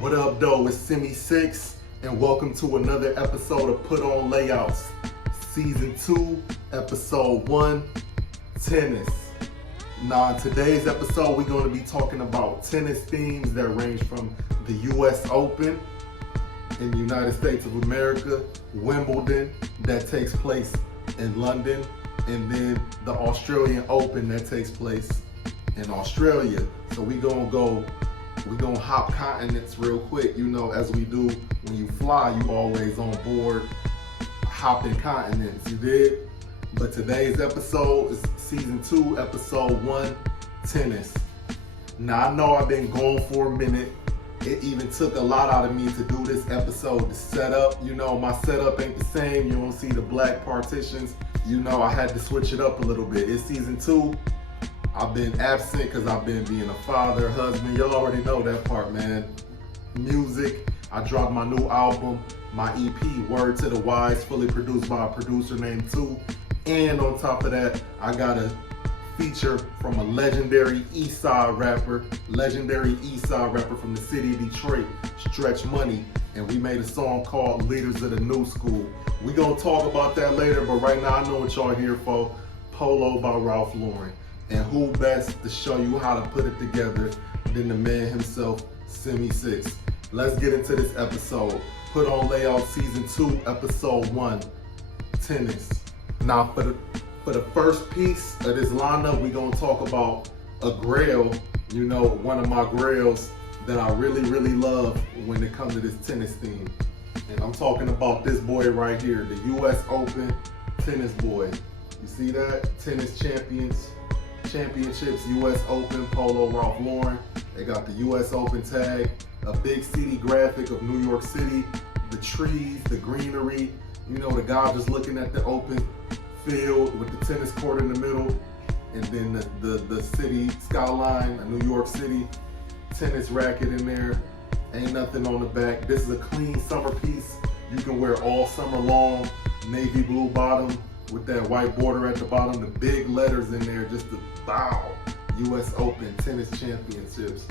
What up, though? It's SemiSix, and welcome to another episode of Put On Layouts, Season 2, Episode 1, Tennis. Now, in today's episode, we're going to be talking about tennis themes that range from the U.S. Open in the United States of America, Wimbledon, that takes place in London, and then the Australian Open that takes place in Australia. So we're gonna hop continents real quick. You know, as we do when you fly, you always on board hopping continents, you did? But today's episode is Season 2, Episode 1, Tennis. Now, I know I've been going for a minute. It even took a lot out of me to do this episode. The setup, you know, my setup ain't the same. You don't see the black partitions. You know, I had to switch it up a little bit. It's Season 2. I've been absent because I've been being a father, husband. Y'all already know that part, man. Music. I dropped my new album, my EP, Word to the Wise, fully produced by a producer named Two. And on top of that, I got a feature from a legendary Eastside rapper from the city of Detroit, Stretch Money. And we made a song called Leaders of the New School. We gonna talk about that later, but right now I know what y'all here for. Polo by Ralph Lauren. And who best to show you how to put it together than the man himself, SemiSix. Let's get into this episode. Put On Layout Season 2, Episode 1, Tennis. Now for the first piece of this lineup, we're gonna talk about a grail, you know, one of my grails that I really, really love when it comes to this tennis theme. And I'm talking about this boy right here, the US Open tennis boy. You see that? Tennis championships, US Open, Polo, Ralph Lauren. They got the US Open tag, a big city graphic of New York City, the trees, the greenery, you know, the guy just looking at the open field with the tennis court in the middle, and then the city skyline, a New York City tennis racket in there. Ain't nothing on the back. This is a clean summer piece. You can wear all summer long, navy blue bottom with that white border at the bottom, the big letters in there, just to bow. US Open Tennis Championships.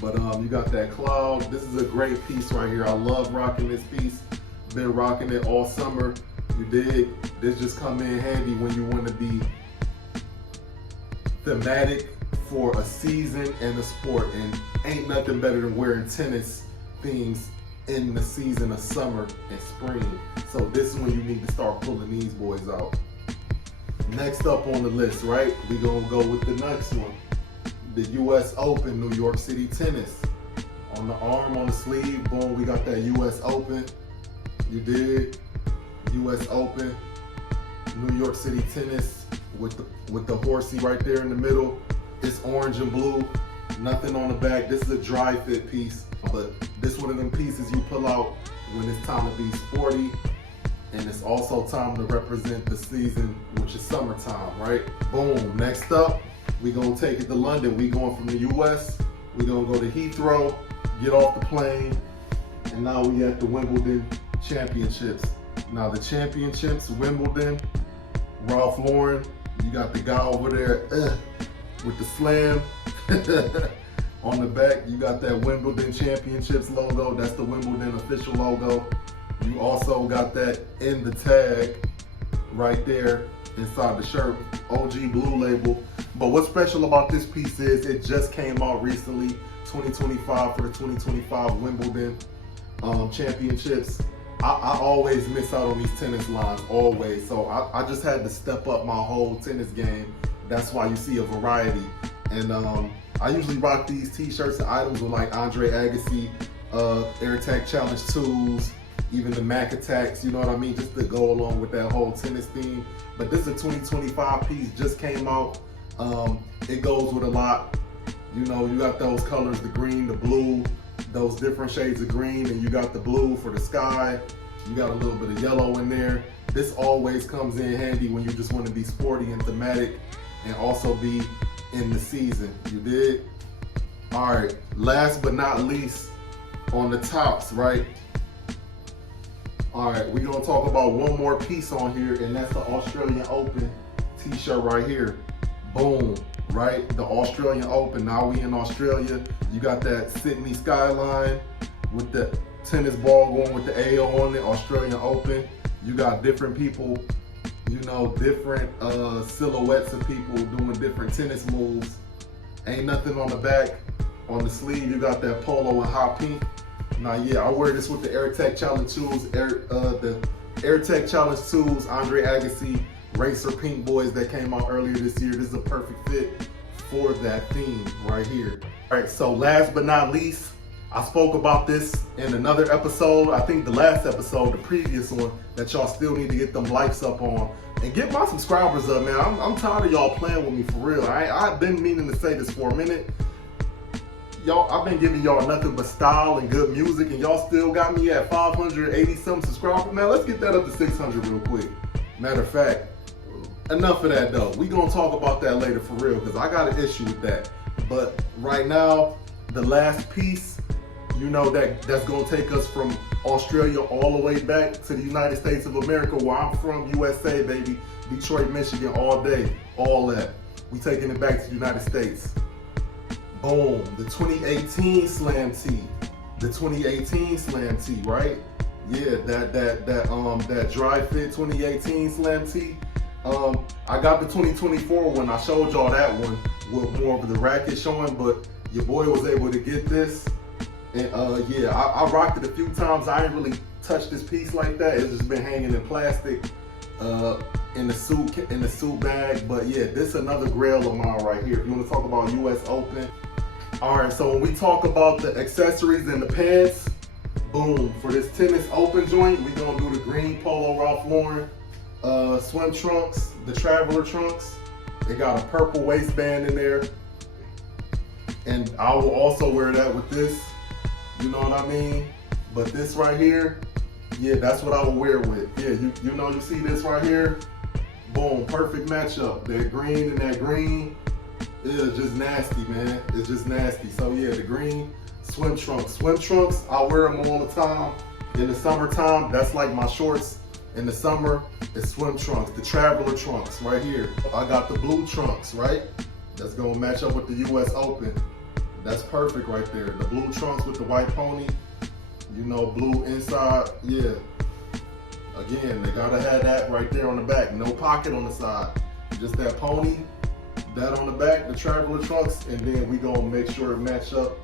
But you got that cloud. This is a great piece right here. I love rocking this piece. Been rocking it all summer. You dig? This just come in handy when you want to be thematic for a season and a sport. And ain't nothing better than wearing tennis themes in the season of summer and spring. So this is when you need to start pulling these boys out. Next up on the list, right? We gonna go with the next one. The US Open, New York City tennis. On the arm, on the sleeve, boom, we got that US Open. You did? US Open, New York City tennis with the horsey right there in the middle. It's orange and blue, nothing on the back. This is a dry fit piece, but this one of them pieces you pull out when it's time to be sporty, and it's also time to represent the season, which is summertime, right? Boom. Next up, we gonna take it to London. We going from the US, we gonna go to Heathrow, get off the plane, and now we at the Wimbledon Championships. Now the championships, Wimbledon, Ralph Lauren, you got the guy over there with the slam. On the back, you got that Wimbledon Championships logo. That's the Wimbledon official logo. You also got that in the tag right there inside the shirt, OG Blue label. But what's special about this piece is it just came out recently, 2025, for the 2025 Wimbledon Championships. I always miss out on these tennis lines, always. So I just had to step up my whole tennis game. That's why you see a variety. And I usually rock these t-shirts and items with like Andre Agassi, AirTag Challenge 2s, even the Mac Attacks, you know what I mean? Just to go along with that whole tennis theme. But this is a 2025 piece, just came out. It goes with a lot. You know, you got those colors, the green, the blue, those different shades of green, and you got the blue for the sky. You got a little bit of yellow in there. This always comes in handy when you just want to be sporty and thematic and also be in the season. You did? All right, last but not least, on the tops, right? All right, we're gonna talk about one more piece on here, and that's the Australian Open t-shirt right here. Boom, right? The Australian Open. Now we in Australia. You got that Sydney skyline. with the tennis ball going with the AO on it, Australian Open. You got different people, you know, different silhouettes of people doing different tennis moves. Ain't nothing on the back. On the sleeve, you got that polo and hot pink. Now, yeah, I wear this with the AirTech Challenge tools, the AirTech Challenge tools, Andre Agassi Racer Pink Boys that came out earlier this year. This is a perfect fit for that theme right here. All right, so last but not least, I spoke about this in another episode. I think the last episode, the previous one, that y'all still need to get them likes up on. And get my subscribers up, man. I'm tired of y'all playing with me for real. I've been meaning to say this for a minute. Y'all, I've been giving y'all nothing but style and good music, and y'all still got me at 580 some subscribers. Man, let's get that up to 600 real quick. Matter of fact, enough of that though. We gonna talk about that later for real, because I got an issue with that. But right now, the last piece, you know, that's gonna take us from Australia all the way back to the United States of America, where I'm from, USA, baby. Detroit, Michigan, all day, all that. We taking it back to the United States. Boom, the 2018 Slam Tee. The 2018 Slam Tee, right? Yeah, that dry fit 2018 Slam Tee. I got the 2024 one. I showed y'all that one with more of the racket showing, but your boy was able to get this. And yeah, I rocked it a few times. I ain't really touched this piece like that. It's just been hanging in plastic in the suit bag. But yeah, this is another grail of mine right here. If you want to talk about US Open. All right, so when we talk about the accessories and the pants, boom, for this tennis open joint, we gonna do the green Polo Ralph Lauren swim trunks, the traveler trunks. They got a purple waistband in there. And I will also wear that with this, you know what I mean? But this right here, yeah, that's what I will wear with. Yeah, you know, you see this right here? Boom, perfect matchup. That green and that green. It's just nasty, man. It's just nasty. So yeah, the green swim trunks. Swim trunks, I wear them all the time. In the summertime, that's like my shorts. In the summer, it's swim trunks. The traveler trunks right here. I got the blue trunks, right? That's gonna match up with the US Open. That's perfect right there. The blue trunks with the white pony. You know, blue inside, yeah. Again, they gotta have that right there on the back. No pocket on the side. Just that pony. That on the back, the traveler trunks, and then we gonna make sure it match up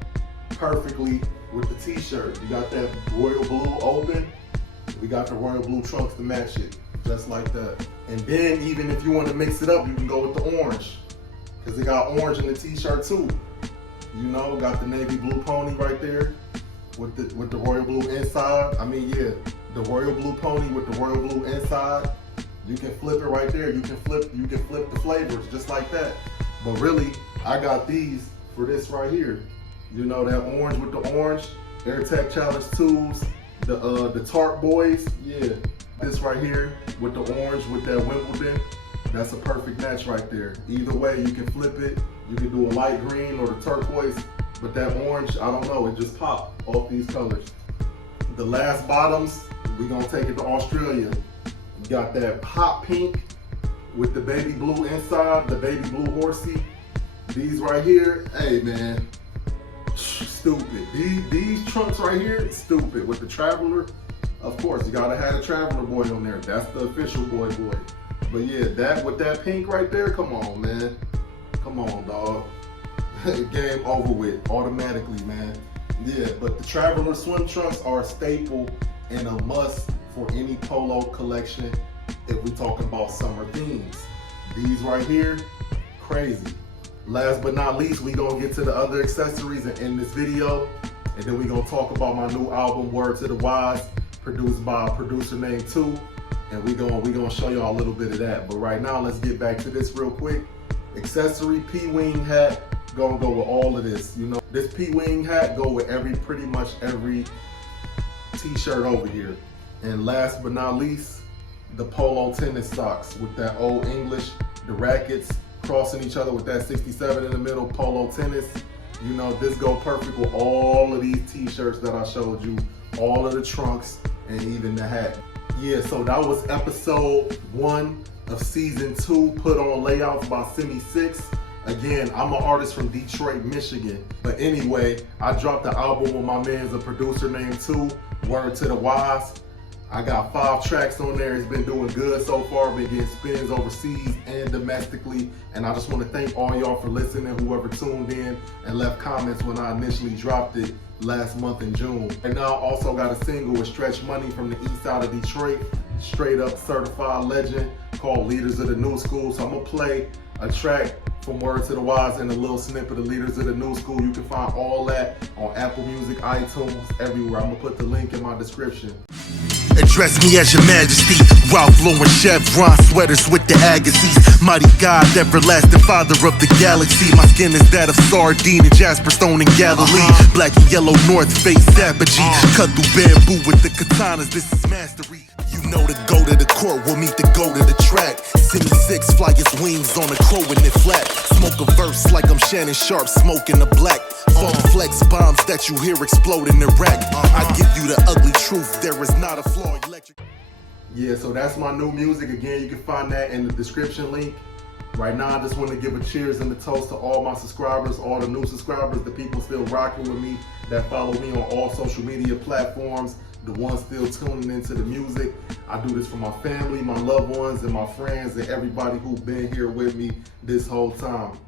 perfectly with the t-shirt. You got that royal blue open, we got the royal blue trunks to match it, just like that. And then even if you want to mix it up, you can go with the orange, because they got orange in the t-shirt too. You know, got the navy blue pony right there with the royal blue inside. I mean, yeah, the royal blue pony with the royal blue inside. You can flip it right there. You can flip the flavors just like that. But really, I got these for this right here. You know, that orange with the orange, AirTech Challenge tools, the Tart Boys, yeah. This right here with the orange with that Wimbledon, that's a perfect match right there. Either way, you can flip it. You can do a light green or the turquoise, but that orange, I don't know, it just popped off these colors. The last bottoms, we're gonna take it to Australia. You got that hot pink with the baby blue inside, the baby blue horsey. These right here, hey man, stupid. These trunks right here, stupid. With the traveler, of course, you gotta have a traveler boy on there. That's the official boy. But yeah, that with that pink right there, come on, man. Come on, dog. Game over with, automatically, man. Yeah, but the traveler swim trunks are a staple and a must for any polo collection if we talking about summer themes. These right here, crazy. Last but not least, we gonna get to the other accessories in this video, and then we gonna talk about my new album, Word to the Wise, produced by a producer named 2, and we gonna show y'all a little bit of that. But right now, let's get back to this real quick. Accessory, P-wing hat, gonna go with all of this. You know, this P-wing hat go with pretty much every t-shirt over here. And last but not least, the polo tennis socks with that old English, the rackets crossing each other with that 67 in the middle, polo tennis. You know, this go perfect with all of these t-shirts that I showed you, all of the trunks, and even the hat. Yeah, so that was episode 1 of season 2, put on layouts by SemiSix. Again, I'm an artist from Detroit, Michigan. But anyway, I dropped the album with my man's a producer named 2, Word to the Wise. I got 5 tracks on there. It's been doing good so far. Been getting spins overseas and domestically. And I just want to thank all y'all for listening, whoever tuned in and left comments when I initially dropped it last month in June. And now I also got a single with Stretch Money from the east side of Detroit, straight up certified legend, called Leaders of the New School. So I'm gonna play a track from Word to the Wise and a little snippet of Leaders of the New School. You can find all that on Apple Music, iTunes, everywhere. I'm gonna put the link in my description. Address me as your majesty. Ralph Lauren chevron sweaters with the agassiz. Mighty God, everlasting father of the galaxy. My skin is that of sardine and jasper stone in Galilee. Black and yellow North Face apogee. Cut through bamboo with the katanas, this is mastery. You know to go to the court, we'll meet the go to the track. SemiSix fly his wings on a crow and it flat. Smoke a verse like I'm Shannon Sharp, smoking the black. Funk flex bombs that you hear explode in Iraq. I give you the ugly truth, there is not a flaw electric. Yeah, so that's my new music. Again, you can find that in the description link. Right now, I just want to give a cheers and a toast to all my subscribers, all the new subscribers, the people still rocking with me, that follow me on all social media platforms, the ones still tuning into the music. I do this for my family, my loved ones, and my friends, and everybody who's been here with me this whole time.